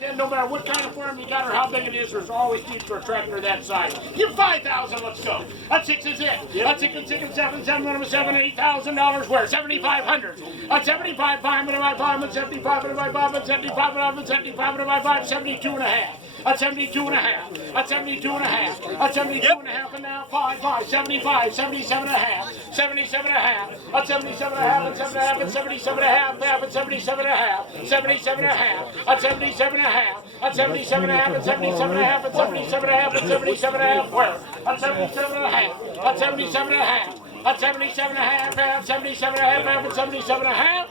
No matter what kind of farm you got or how big it is, there's always need for a tractor that size. Give 5,000, let's go. That's 6 is it. That's 6 and 6 and 7, 7, $8,000 where? 7,500. That's 75, 5, and 5, and 75, and 5, and 75, and 75, and 5, 72 and a half. That's 72 and a half. That's 72 and a half. That's 72 and a half, and now 5, 75, 77 and a half. 77 and a half. That's 77 and a half, and 7 and a half, and 77 and a half, and 77 and a half. 77 and a half. That's 77 and a half. That's 77 and a half, and 77 and a half, and 77 and a half, and 77 and a half. Where? That's 77 and a half. That's 77 and a half. That's 77 and a half, and 77 and a half, and 77 and a half.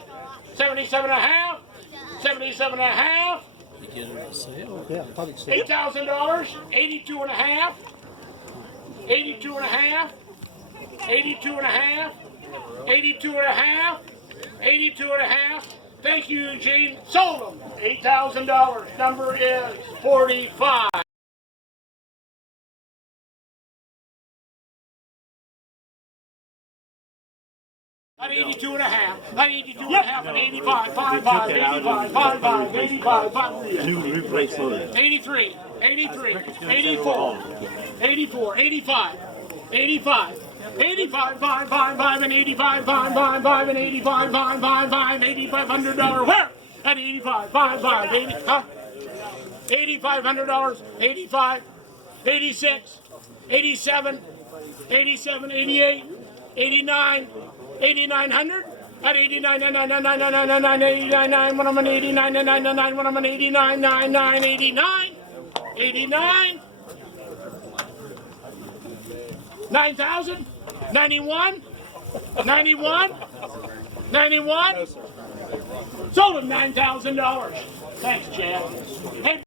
77 and a half. 77 and a half. $8,000, 82 and a half, 82 and a half, 82 and a half, 82 and a half, 82 and a half. Thank you, Eugene. Sold them. $8,000. Number is 45. At 82 and a half, at 82 and a half, at 85, 55, 85, 55, 85, 83, 83, 84, 84, 85, 85, 85, 5, 5, 5, and 85, 5, 5, 5, and 85, 5, 5, 5, $8,500. Where? At 85, 5, 5, 80, huh? $8,500, 85, 86, 87, 87, 88, 89, 8,900 at 89, 89, when I'm an 89, 99, when I'm an 89, 99, 89, 89, 9,000, 91, 91, 91, sold him $9,000. Thanks, Chad. Hey.